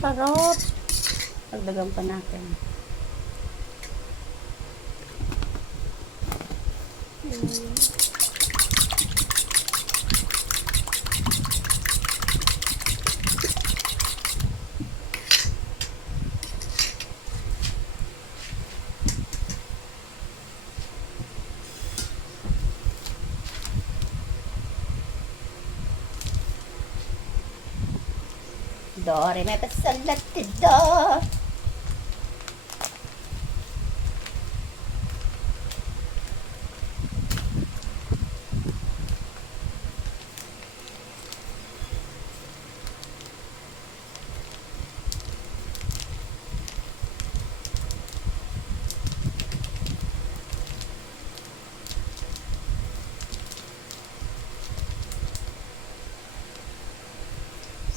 Sarap. Dagdagan pa natin. Dore, may pasalat do.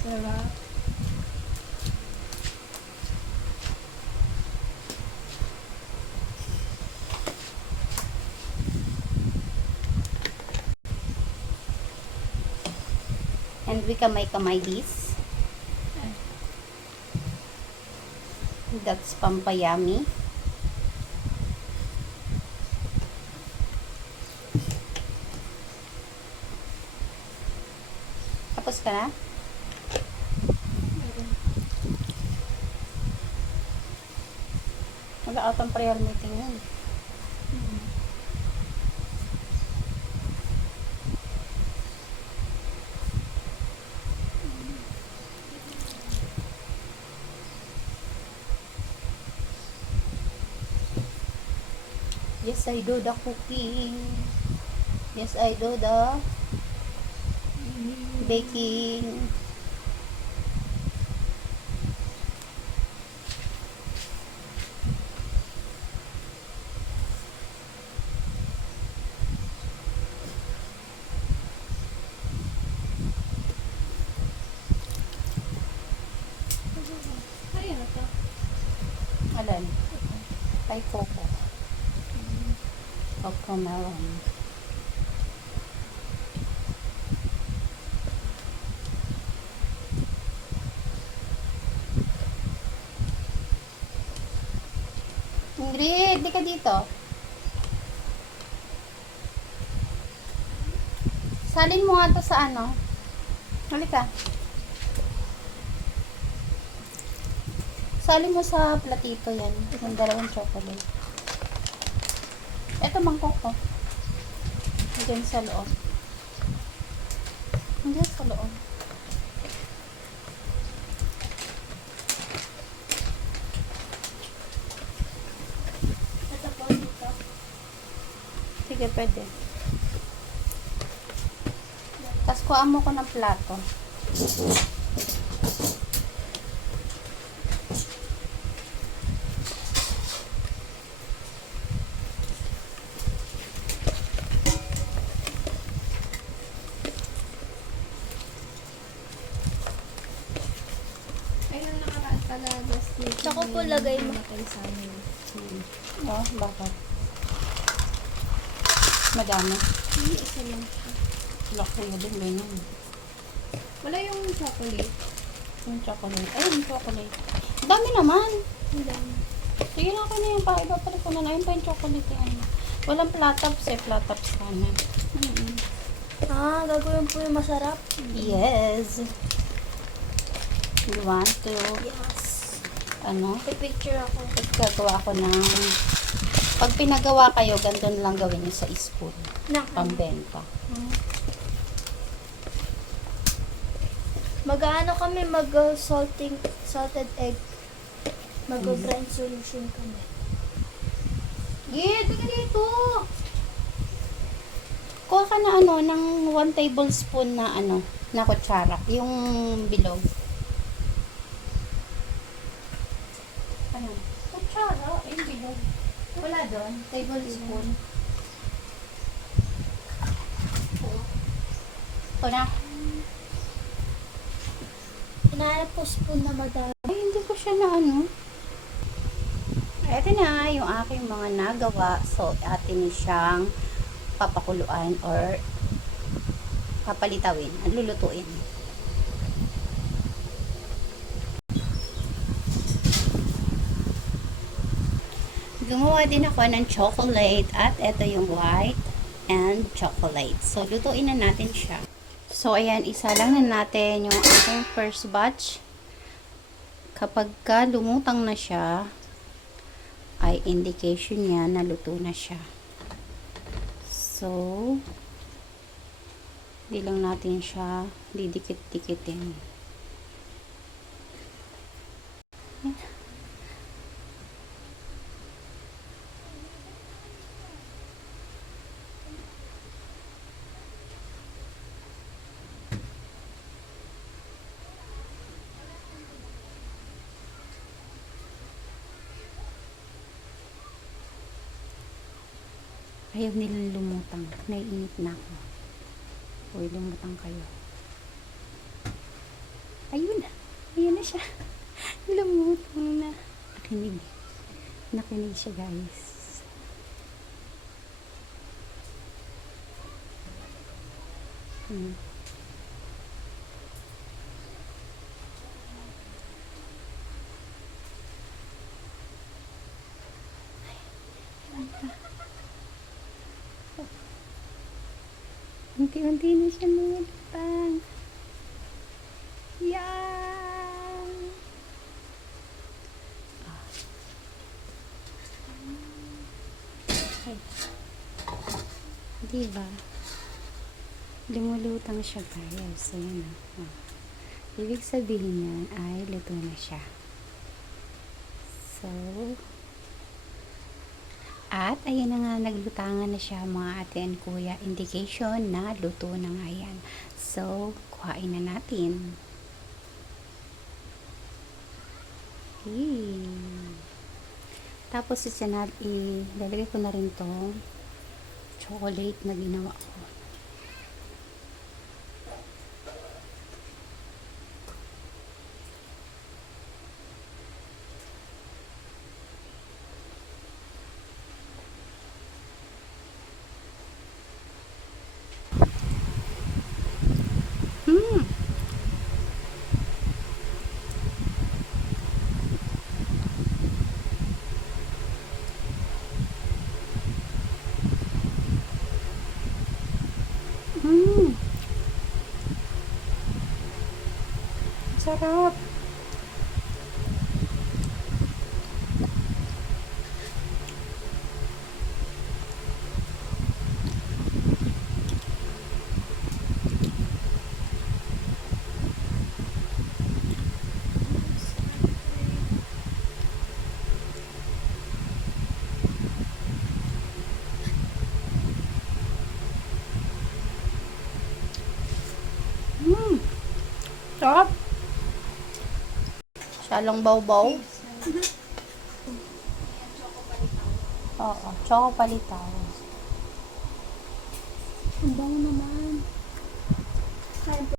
Sarap. And we kamay-kamay this. That's pampayami. Tapos ka na? Wala atang prayer meeting yun. Yes, I do the cooking. Yes, I do the baking. Ayun na to. Alan? Ay, coco. Coco melon. Ingrid, di ka dito. Salin mo nga to sa ano. Halika. Salin mo sa platito yan. Yung dalawang chocolate. Ito mangkok ko. Diyan sa loob. Diyan sa loob. Ito po dito. Sige, pwede. Tapos kuhaan mo ko ng plato. Ayun, nakaraan pala. Just dito. Tsaka po lagay mo. Namatay sa amin. Oh, bakit? Madami. Hindi, isa lang siya. Laki na din, ganyan. Wala yung chocolate. Yung chocolate. Ay, yung chocolate. Dami naman. Ang dami. Sige na ako na yung pa. Iba pala ko na. Ayun pa yung chocolate yan. Walang platops eh. Platops sana. Gagawin po yung masarap. Yes. You want to, Yes. ano? Pipicture ako. Gagawa ko ng, pag pinagawa kayo, ganito na lang gawin nyo sa spoon. Pambenta. Mag-ano kami, salted egg. Mag-grind solution kami. Yeah, tika dito. Kuha ka na ano, ng 1 tablespoon na ano, na kutsara. Yung bilog. Ano? Kutsara? Yung bilog. Wala doon. Tablespoon. Ito na. Hinahanap po spoon na madami. Ay, hindi ko siya na ano. Ito na yung aking mga nagawa. So, atin siyang papakuluan or papalitawin. Lulutuin. Gumawa din ako ng chocolate at ito yung white and chocolate. So, lutuin na natin siya. So, ayan, isa lang na natin yung ating first batch. Kapag ka lumutang na siya, ay indication niya na luto na siya. So, di lang natin siya didikit-dikitin. Ayaw nila lumutang. Naiinit na ako. Uy, lumutang kayo. Ayun. Ayun na siya. Lumutang na. Nakinig. Nakinig siya, guys. Unti-unti na siya lumutang. Yan! Ay. Diba? Lumulutang siya, guys. Ayan na. Ibig sabihin yan ay luto na siya. So, at ayun na nga, naglutangan na siya mga ate and kuya. Indication na luto na nga yan. So, kuhain na natin. Okay. Tapos ilalagay ko na rin to chocolate na ginawa ko. Sarap. Sarap. Salong baw-baw. Oo, choco palitaw. Ang bango naman.